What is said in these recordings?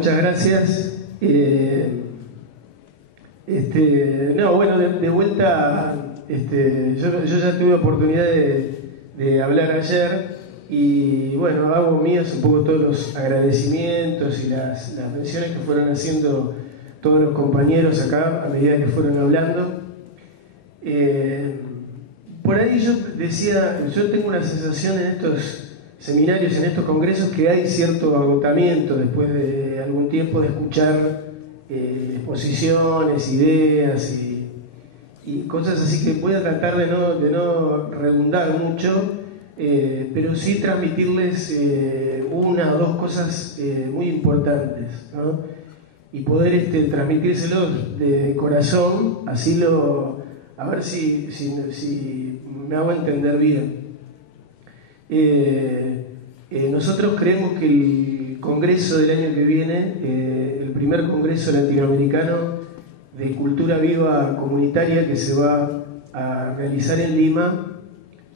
muchas gracias. No, bueno, de vuelta, yo ya tuve oportunidad de hablar ayer y bueno, hago míos un poco todos los agradecimientos y las menciones que fueron haciendo todos los compañeros acá a medida que fueron hablando. Por ahí yo decía, yo tengo una sensación en estos seminarios, en estos congresos, que hay cierto agotamiento después de algún tiempo de escuchar exposiciones, ideas y cosas así, que voy a tratar de no redundar mucho, pero sí transmitirles una o dos cosas muy importantes, ¿no? Y poder transmitírselos de corazón, así a ver si me hago entender bien. Nosotros creemos que el congreso del año que viene, el primer congreso latinoamericano de cultura viva comunitaria que se va a realizar en Lima,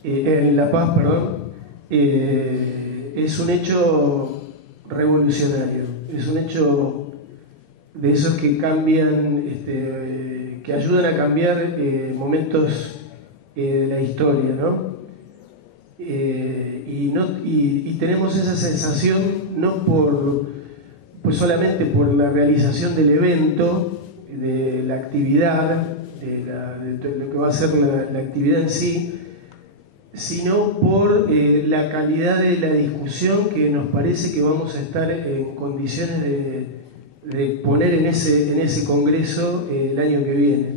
en La Paz, perdón, es un hecho revolucionario, es un hecho de esos que cambian, que ayudan a cambiar momentos de la historia, ¿no? Y tenemos esa sensación no pues solamente por la realización del evento, de la actividad, de lo que va a ser la actividad en sí, sino por la calidad de la discusión que nos parece que vamos a estar en condiciones de poner en ese congreso el año que viene.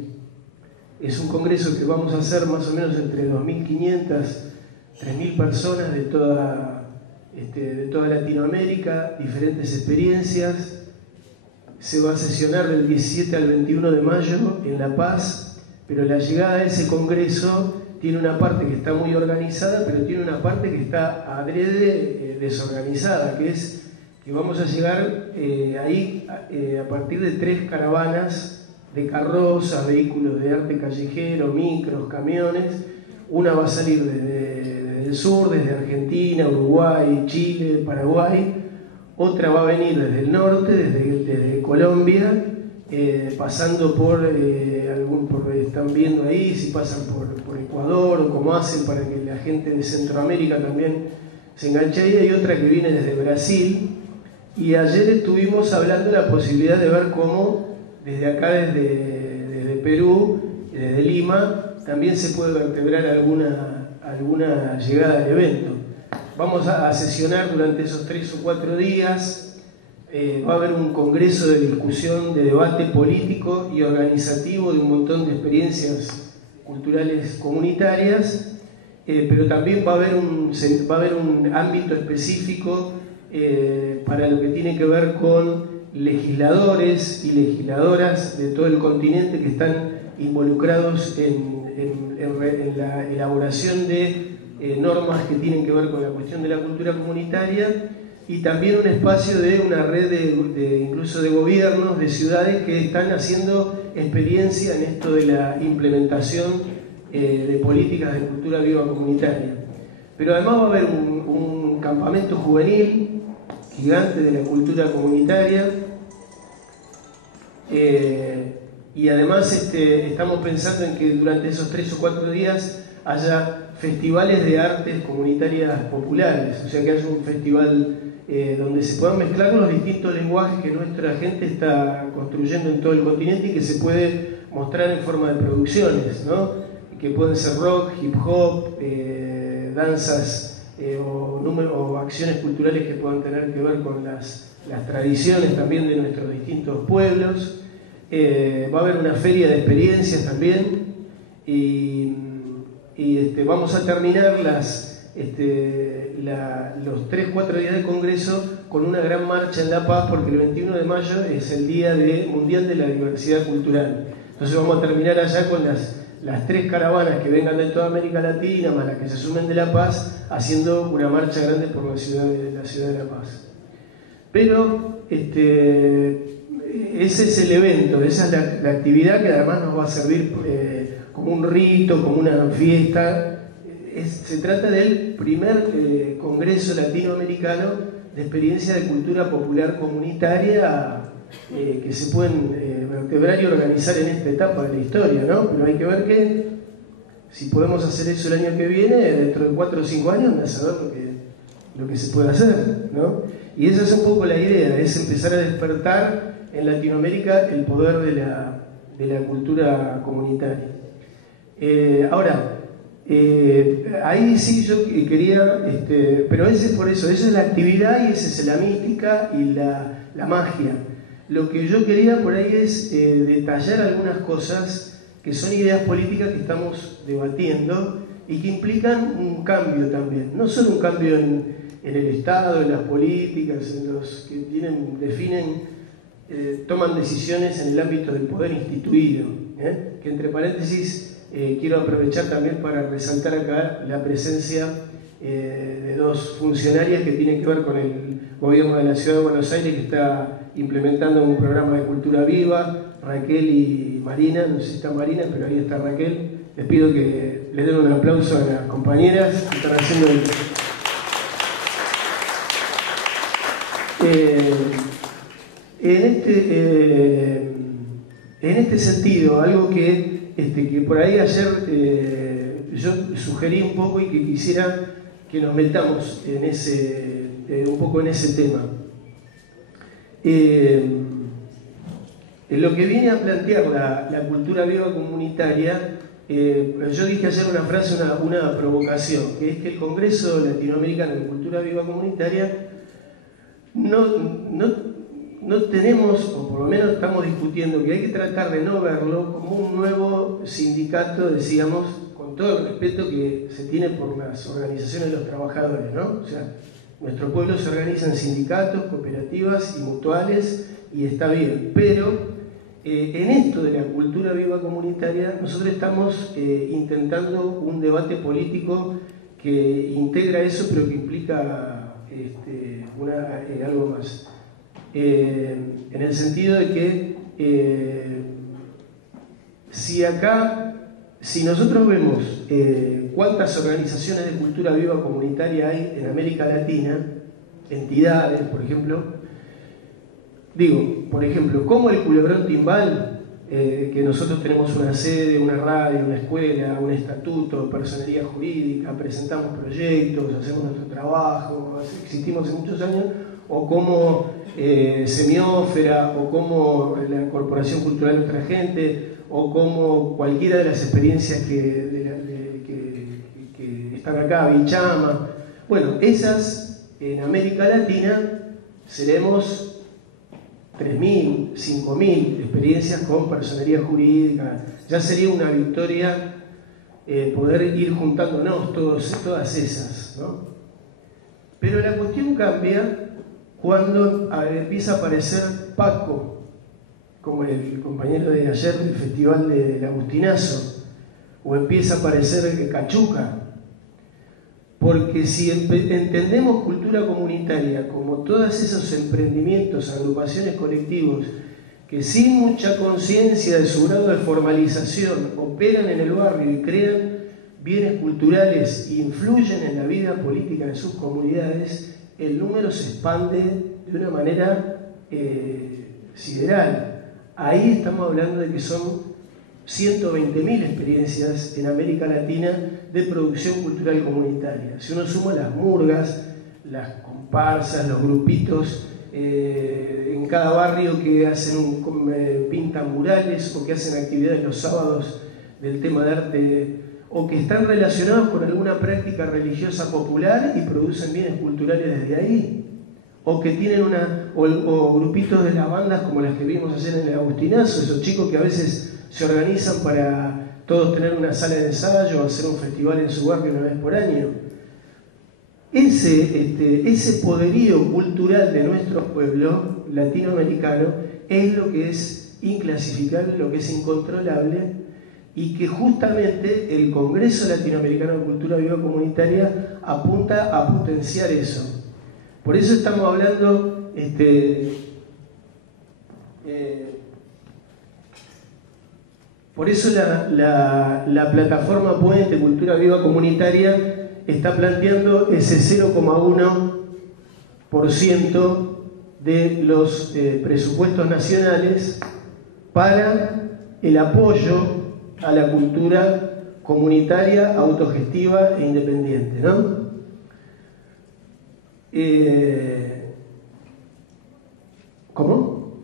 Es un congreso que vamos a hacer más o menos entre 2.500 3.000 personas de toda Latinoamérica, diferentes experiencias. Se va a sesionar del 17 al 21 de mayo en La Paz, pero la llegada a ese congreso tiene una parte que está muy organizada, pero tiene una parte que está adrede desorganizada, que es que vamos a llegar ahí a partir de 3 caravanas de carrozas, vehículos de arte callejero, micros, camiones. Una va a salir desde el sur, desde Argentina, Uruguay, Chile, Paraguay. Otra va a venir desde el norte, desde Colombia, pasando por están viendo ahí si pasan por Ecuador o cómo hacen para que la gente de Centroamérica también se enganche ahí. Hay otra que viene desde Brasil. Y ayer estuvimos hablando de la posibilidad de ver cómo desde acá, desde Perú, desde Lima, también se puede vertebrar alguna llegada al evento. Vamos a sesionar durante esos 3 o 4 días. Va a haber un congreso de discusión, de debate político y organizativo de un montón de experiencias culturales comunitarias, pero también va a haber un ámbito específico para lo que tiene que ver con legisladores y legisladoras de todo el continente que están involucrados en la elaboración de normas que tienen que ver con la cuestión de la cultura comunitaria, y también un espacio de una red incluso de gobiernos, de ciudades que están haciendo experiencia en esto de la implementación de políticas de cultura viva comunitaria. Pero además va a haber un campamento juvenil gigante de la cultura comunitaria, y además estamos pensando en que durante esos 3 o 4 días haya festivales de artes comunitarias populares, o sea que haya un festival donde se puedan mezclar los distintos lenguajes que nuestra gente está construyendo en todo el continente y que se puede mostrar en forma de producciones, ¿no? Que pueden ser rock, hip hop, danzas o acciones culturales que puedan tener que ver con las tradiciones también de nuestros distintos pueblos. Va a haber una feria de experiencias también, y vamos a terminar los 3-4 días de congreso con una gran marcha en La Paz, porque el 21 de mayo es el Día Mundial de la Diversidad Cultural. Entonces vamos a terminar allá con las 3 caravanas que vengan de toda América Latina, más las que se sumen de La Paz, haciendo una marcha grande por la ciudad de La Paz. Pero ese es el evento, esa es la actividad que además nos va a servir como un rito, como una fiesta. Se trata del primer congreso latinoamericano de experiencias de cultura popular comunitaria que se pueden vertebrar y organizar en esta etapa de la historia, ¿no? Pero hay que ver que si podemos hacer eso el año que viene, dentro de 4 o 5 años, van a saber lo que se puede hacer, ¿no? Y esa es un poco la idea, es empezar a despertar en Latinoamérica el poder de la cultura comunitaria. Ahora, ahí sí yo quería, pero por eso, esa es la actividad y esa es la mística y la magia. Lo que yo quería por ahí es detallar algunas cosas que son ideas políticas que estamos debatiendo y que implican un cambio también, no solo un cambio en el Estado, en las políticas, en los que toman decisiones en el ámbito del poder instituido, que entre paréntesis quiero aprovechar también para resaltar acá la presencia de 2 funcionarias que tienen que ver con el gobierno de la Ciudad de Buenos Aires, que está implementando un programa de cultura viva, Raquel y Marina, no sé si está Marina, pero ahí está Raquel. Les pido que les den un aplauso a las compañeras que están haciendo en este sentido, algo que por ahí ayer yo sugerí un poco y que quisiera que nos metamos un poco en ese tema. Lo que viene a plantear la cultura viva comunitaria, yo dije ayer una frase, una provocación, que es que el Congreso Latinoamericano de Cultura Viva Comunitaria no tenemos, o por lo menos estamos discutiendo, que hay que tratar de no verlo como un nuevo sindicato, decíamos, con todo el respeto que se tiene por las organizaciones de los trabajadores, ¿no? O sea, nuestro pueblo se organiza en sindicatos, cooperativas y mutuales, y está bien, pero en esto de la cultura viva comunitaria, nosotros estamos intentando un debate político que integra eso, pero que implica algo más. En el sentido de que si nosotros vemos cuántas organizaciones de cultura viva comunitaria hay en América Latina, entidades, por ejemplo, como el Culebrón Timbal, que nosotros tenemos una sede, una radio, una escuela, un estatuto, personería jurídica, presentamos proyectos, hacemos nuestro trabajo, existimos hace muchos años, o como Semiófera, o como la Corporación Cultural Nuestra Gente, o como cualquiera de las experiencias que están acá, Bichama. Bueno, esas en América Latina seremos 3.000, 5.000 experiencias con personería jurídica. Ya sería una victoria poder ir juntándonos todas esas, ¿no? Pero la cuestión cambia cuando empieza a aparecer Paco, como el compañero de ayer del Festival del Agustinazo, o empieza a aparecer Cachuca. Porque si entendemos cultura comunitaria como todos esos emprendimientos, agrupaciones, colectivos, que sin mucha conciencia de su grado de formalización operan en el barrio y crean bienes culturales e influyen en la vida política de sus comunidades, el número se expande de una manera sideral. Ahí estamos hablando de que son 120.000 experiencias en América Latina de producción cultural comunitaria. Si uno suma las murgas, las comparsas, los grupitos en cada barrio que hacen pintan murales o que hacen actividades los sábados del tema de arte, o que están relacionados con alguna práctica religiosa popular y producen bienes culturales desde ahí, o que tienen o grupitos de las bandas como las que vimos ayer en el Agustinazo, esos chicos que a veces se organizan para todos tener una sala de ensayo o hacer un festival en su barrio una vez por año. Ese poderío cultural de nuestro pueblo latinoamericano es lo que es inclasificable, lo que es incontrolable, y que justamente el Congreso Latinoamericano de Cultura Viva Comunitaria apunta a potenciar eso. Por eso estamos hablando por eso la plataforma Puente Cultura Viva Comunitaria está planteando ese 0,1 de los presupuestos nacionales para el apoyo a la cultura comunitaria, autogestiva e independiente, ¿no? ¿Cómo?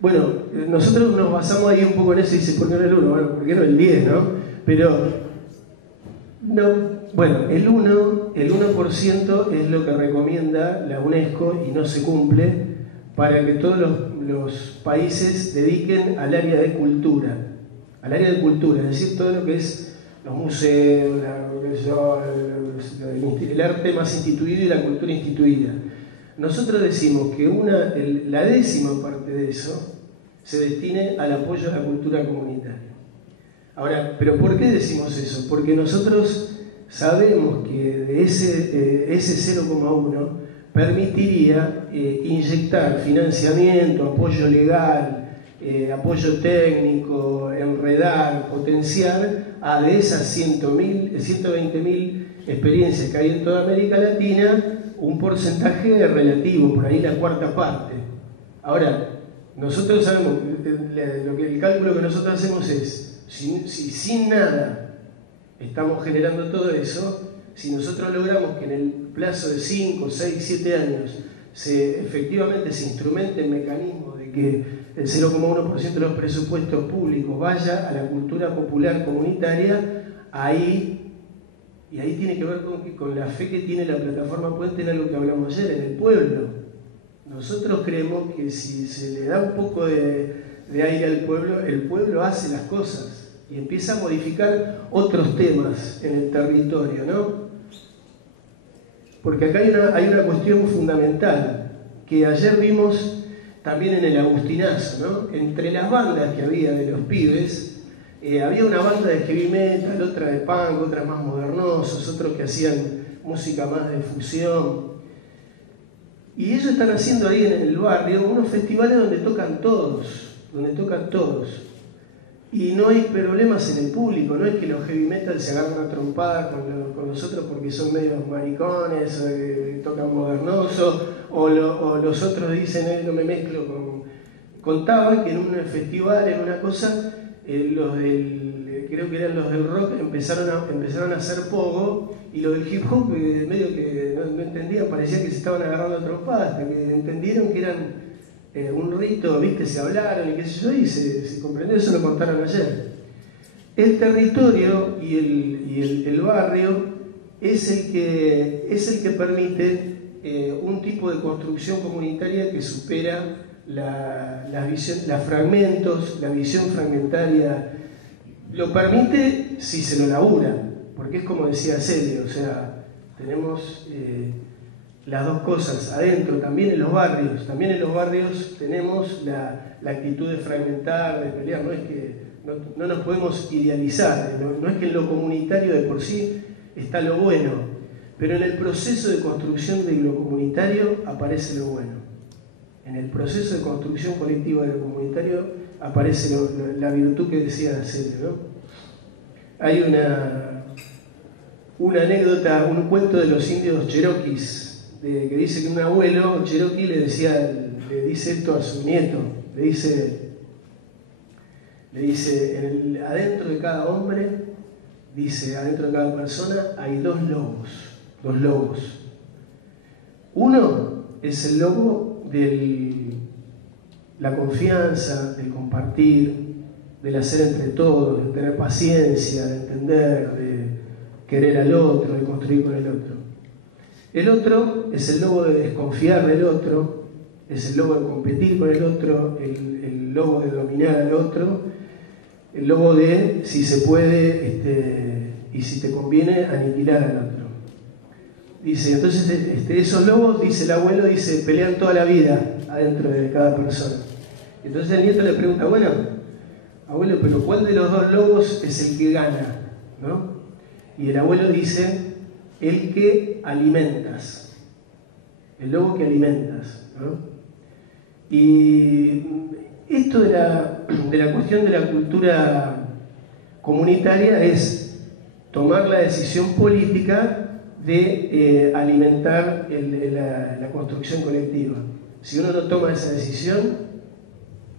Bueno, nosotros nos basamos ahí un poco en eso y dice, ¿por qué no el 1? Bueno, ¿por qué no el 10, no? Pero, no, bueno, el 1% es lo que recomienda la UNESCO y no se cumple para que todos los países dediquen al área de cultura. Al área de cultura, es decir, todo lo que es los museos, el arte más instituido y la cultura instituida. Nosotros decimos que la 10ª parte de eso se destine al apoyo a la cultura comunitaria. Ahora, ¿pero por qué decimos eso? Porque nosotros sabemos que de ese 0,1 permitiría inyectar financiamiento, apoyo legal, apoyo técnico, enredar, potenciar a de esas 120.000 experiencias que hay en toda América Latina, un porcentaje relativo, por ahí la 4ª parte. Ahora, nosotros sabemos, el cálculo que nosotros hacemos es, si sin nada estamos generando todo eso, si nosotros logramos que en el plazo de 5, 6, 7 años efectivamente se instrumente el mecanismo de que el 0,1% de los presupuestos públicos vaya a la cultura popular comunitaria, ahí tiene que ver con la fe que tiene la plataforma Puente en algo que hablamos ayer, en el pueblo. Nosotros creemos que si se le da un poco de aire al pueblo, el pueblo hace las cosas y empieza a modificar otros temas en el territorio, ¿no? Porque acá hay una cuestión fundamental que ayer vimos también en el Agustinazo, ¿no? Entre las bandas que había de los pibes, había una banda de heavy metal, otra de punk, otras más modernosos, otros que hacían música más de fusión. Y ellos están haciendo ahí en el barrio unos festivales donde tocan todos. Y no hay problemas en el público, no es que los heavy metal se agarran a trompadas con los otros porque son medios maricones, o tocan modernoso, o los otros dicen, no me mezclo con... Contaban que en un festival, en una cosa, creo que eran los del rock, empezaron a hacer pogo, y los del hip hop medio que no entendían, parecía que se estaban agarrando a trompadas, hasta que entendieron que eran un rito, ¿viste? Se hablaron y qué sé yo, y se comprendió, eso lo contaron ayer. El territorio y el barrio es el que permite un tipo de construcción comunitaria que supera la visión fragmentaria. Lo permite si se lo labura, porque es como decía Celio, o sea, tenemos las dos cosas adentro, también en los barrios tenemos la actitud de fragmentar, de pelear, no es que no nos podemos idealizar, no es que en lo comunitario de por sí está lo bueno, pero en el proceso de construcción de lo comunitario aparece lo bueno. En el proceso de construcción colectiva de lo comunitario aparece la virtud que decía Celio, ¿no? Hay una anécdota, un cuento de los indios cheroquis, que dice que un abuelo cherokee le dice esto a su nieto, le dice adentro de cada hombre, adentro de cada persona hay dos lobos. Uno es el lobo de la confianza, del compartir, del hacer entre todos, de tener paciencia, de entender, de querer al otro, de construir con el otro. El otro es el lobo de desconfiar del otro, es el lobo de competir con el otro, el lobo de dominar al otro, el lobo de, si se puede y si te conviene, aniquilar al otro. Dice, entonces esos lobos, dice el abuelo, pelean toda la vida adentro de cada persona. Entonces el nieto le pregunta, bueno, abuelo, pero ¿cuál de los dos lobos es el que gana? ¿No? Y el abuelo dice, el que alimentas, el lobo que alimentas, ¿no? Y esto de la cuestión de la cultura comunitaria es tomar la decisión política de alimentar la construcción colectiva. Si uno no toma esa decisión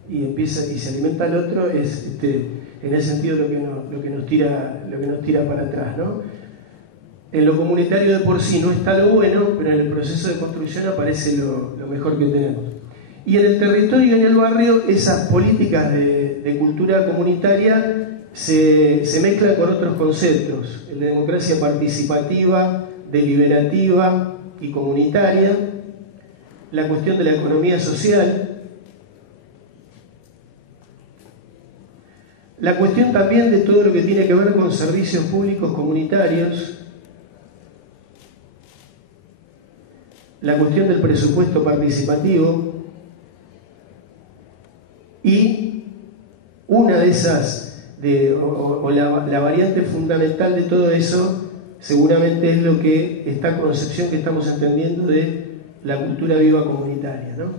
y se alimenta al otro, es en ese sentido lo que nos tira para atrás, ¿no? En lo comunitario de por sí no está lo bueno, pero en el proceso de construcción aparece lo mejor que tenemos. Y en el territorio, en el barrio, esas políticas de cultura comunitaria se mezclan con otros conceptos: el de democracia participativa, deliberativa y comunitaria, la cuestión de la economía social, la cuestión también de todo lo que tiene que ver con servicios públicos comunitarios, la cuestión del presupuesto participativo, y una de esas, la variante fundamental de todo eso, seguramente es lo que esta concepción que estamos entendiendo de la cultura viva comunitaria, ¿no?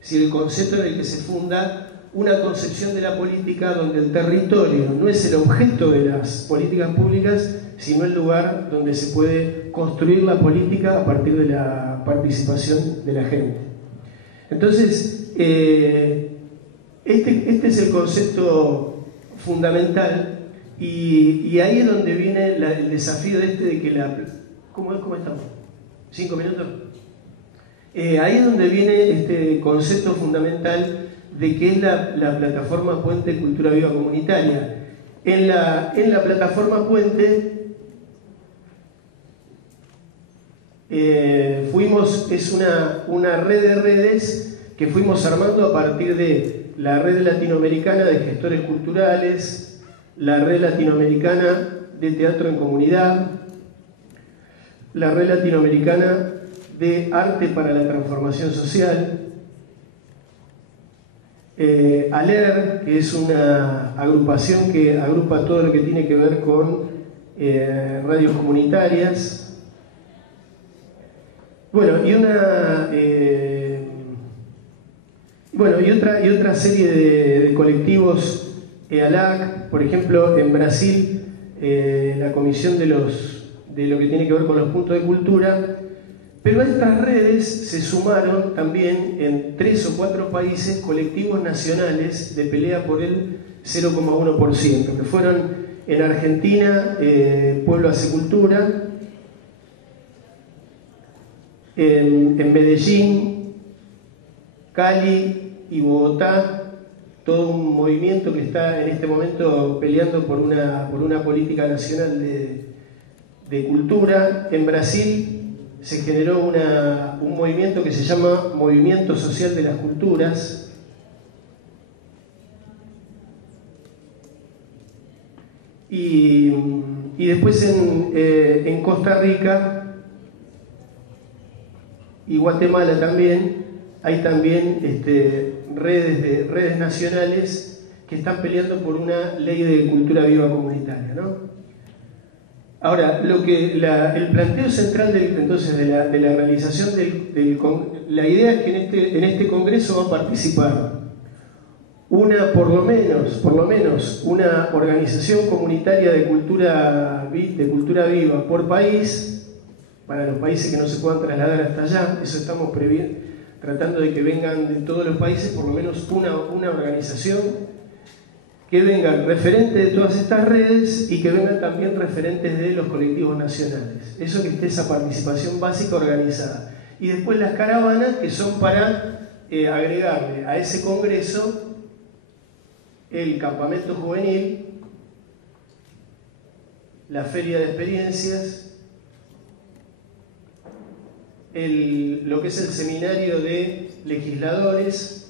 Es decir, el concepto en el que se funda una concepción de la política donde el territorio no es el objeto de las políticas públicas, sino el lugar donde se puede construir la política a partir de la participación de la gente. Entonces, este es el concepto fundamental, y ahí es donde viene el desafío de que ¿Cómo estamos? ¿5 minutos? Ahí es donde viene este concepto fundamental de que es la plataforma Puente Cultura Viva Comunitaria. En la plataforma Puente es una red de redes que fuimos armando a partir de la red latinoamericana de gestores culturales, la red latinoamericana de teatro en comunidad, la red latinoamericana de arte para la transformación social, ALER, que es una agrupación que agrupa todo lo que tiene que ver con radios comunitarias, y otra serie de colectivos, EALAC, por ejemplo, en Brasil, la comisión de lo que tiene que ver con los puntos de cultura. Pero a estas redes se sumaron también en 3 o 4 países colectivos nacionales de pelea por el 0,1%, que fueron en Argentina, Pueblo Hace Cultura, en Medellín, Cali y Bogotá, todo un movimiento que está en este momento peleando por una política nacional de cultura. En Brasil se generó un movimiento que se llama Movimiento Social de las Culturas. Y después en Costa Rica y Guatemala también hay redes nacionales que están peleando por una ley de cultura viva comunitaria, ¿no? Ahora, el planteo central entonces de la realización la idea es que en este congreso va a participar por lo menos una organización comunitaria de cultura viva por país, para los países que no se puedan trasladar hasta allá. Eso estamos tratando de que vengan de todos los países por lo menos una organización, que vengan referentes de todas estas redes y que vengan también referentes de los colectivos nacionales. Eso, que esté esa participación básica organizada. Y después las caravanas, que son para agregarle a ese congreso el campamento juvenil, la feria de experiencias, lo que es el seminario de legisladores,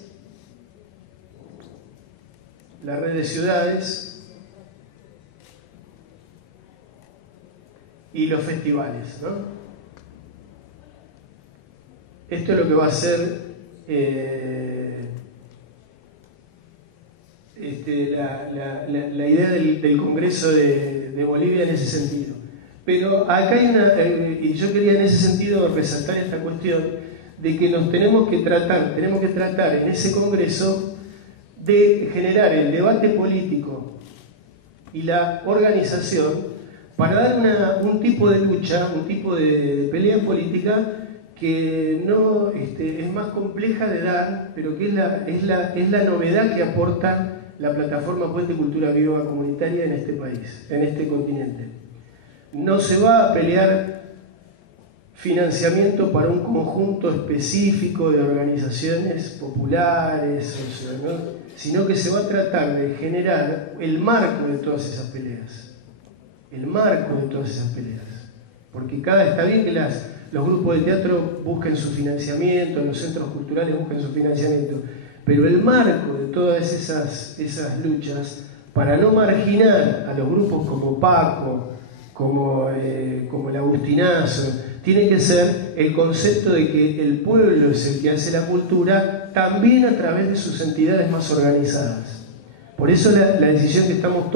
la red de ciudades y los festivales, ¿no? Esto es lo que va a ser la idea del Congreso de Bolivia en ese sentido. Pero acá hay y yo quería en ese sentido resaltar esta cuestión de que tenemos que tratar en ese Congreso de generar el debate político y la organización para dar un tipo de lucha, un tipo de pelea política que no es más compleja de dar, pero que es la novedad que aporta la plataforma Puente Cultura Viva Comunitaria en este país, en este continente. No se va a pelear financiamiento para un conjunto específico de organizaciones populares, ¿no? Sino que se va a tratar de generar el marco de todas esas peleas. El marco de todas esas peleas. Porque está bien que los grupos de teatro busquen su financiamiento, los centros culturales busquen su financiamiento, pero el marco de todas esas luchas, para no marginar a los grupos como Paco, como el Agustinazo, tiene que ser el concepto de que el pueblo es el que hace la cultura, también a través de sus entidades más organizadas. Por eso la decisión que estamos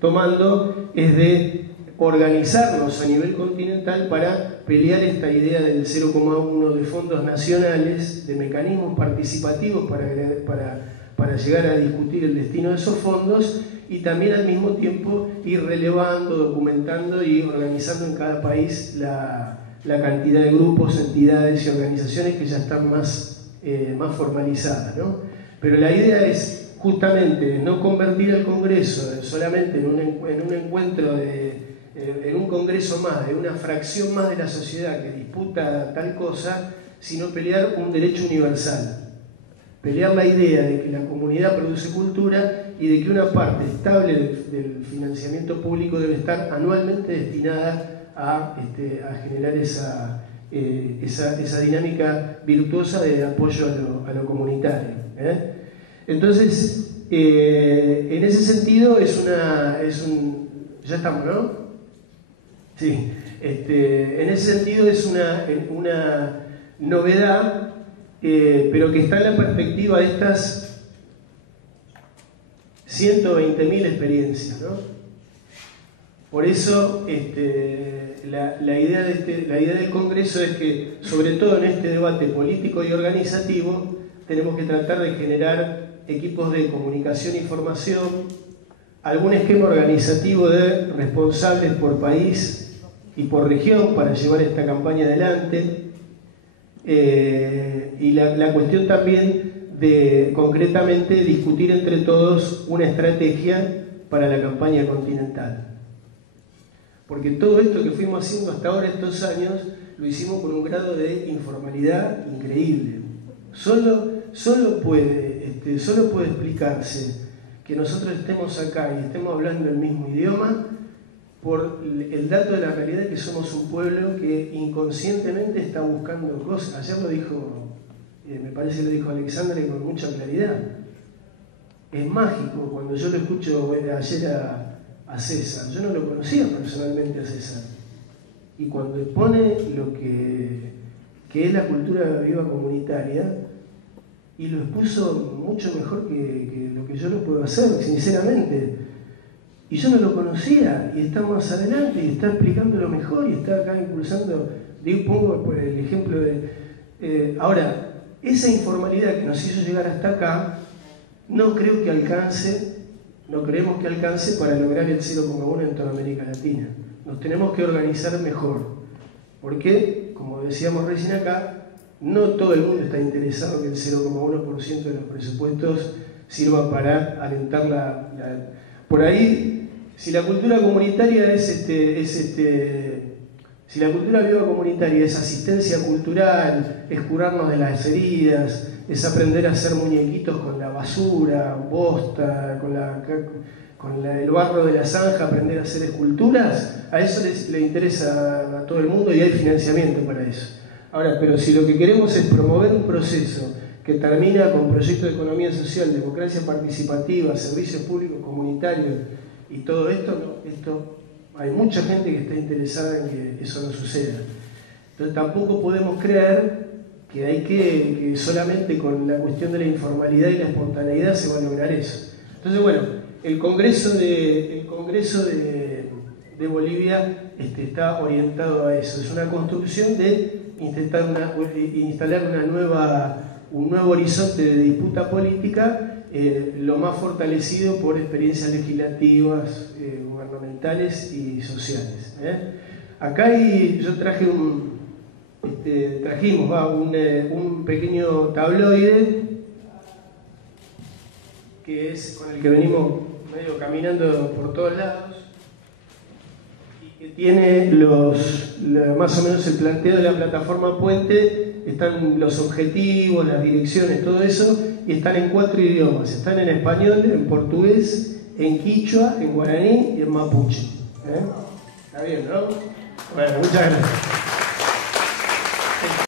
tomando es de organizarnos a nivel continental para pelear esta idea del 0,1 de fondos nacionales, de mecanismos participativos para llegar a discutir el destino de esos fondos, y también al mismo tiempo ir relevando, documentando y organizando en cada país la cantidad de grupos, entidades y organizaciones que ya están más formalizadas, ¿no? Pero la idea es justamente no convertir el Congreso solamente en un encuentro en un congreso más, de una fracción más de la sociedad que disputa tal cosa, sino pelear un derecho universal. Pelear la idea de que la comunidad produce cultura y de que una parte estable del financiamiento público debe estar anualmente destinada a generar esa dinámica virtuosa de apoyo a lo comunitario. Entonces, en ese sentido ya estamos, ¿no? Sí, en ese sentido es una novedad, pero que está en la perspectiva de estas 120.000 experiencias, ¿no? Por eso la idea del Congreso es que, sobre todo en este debate político y organizativo, tenemos que tratar de generar equipos de comunicación y formación, algún esquema organizativo de responsables por país y por región para llevar esta campaña adelante, y la cuestión también de concretamente discutir entre todos una estrategia para la campaña continental. Porque todo esto que fuimos haciendo hasta ahora, estos años, lo hicimos con un grado de informalidad increíble. Solo puede explicarse que nosotros estemos acá y estemos hablando el mismo idioma por el dato de la realidad de que somos un pueblo que inconscientemente está buscando cosas. Ayer lo dijo, me parece que lo dijo Alexandre con mucha claridad. Es mágico cuando yo lo escucho ayer a César. Yo no lo conocía personalmente a César. Y cuando expone lo que es la cultura viva comunitaria, y lo expuso mucho mejor que lo que yo lo puedo hacer, sinceramente. Y yo no lo conocía, y está más adelante, y está explicándolo mejor, y está acá impulsando. Pongo por el ejemplo de... ahora, esa informalidad que nos hizo llegar hasta acá, no creemos que alcance para lograr el 0,1 en toda América Latina. Nos tenemos que organizar mejor. Porque, como decíamos recién acá, no todo el mundo está interesado en que el 0,1% de los presupuestos sirva para alentar por ahí, si la cultura comunitaria si la cultura viva comunitaria es asistencia cultural, es curarnos de las heridas, es aprender a hacer muñequitos con la basura, bosta, con el barro de la zanja, aprender a hacer esculturas, a eso le interesa a todo el mundo y hay financiamiento para eso. Ahora, pero si lo que queremos es promover un proceso que termina con proyectos de economía social, democracia participativa, servicios públicos comunitarios y todo esto, hay mucha gente que está interesada en que eso no suceda. Entonces tampoco podemos creer que solamente con la cuestión de la informalidad y la espontaneidad se va a lograr eso. Entonces, bueno, el Congreso de Bolivia está orientado a eso. Es una construcción de instalar una nueva un nuevo horizonte de disputa política, lo más fortalecido por experiencias legislativas, gubernamentales y sociales. Acá yo traje trajimos un pequeño tabloide que es con el que venimos medio caminando por todos lados y que tiene más o menos el planteo de la plataforma Puente. Están los objetivos, las direcciones, todo eso, y están en 4 idiomas. Están en español, en portugués, en quichua, en guaraní y en mapuche. Está bien, ¿no? Bueno, muchas gracias.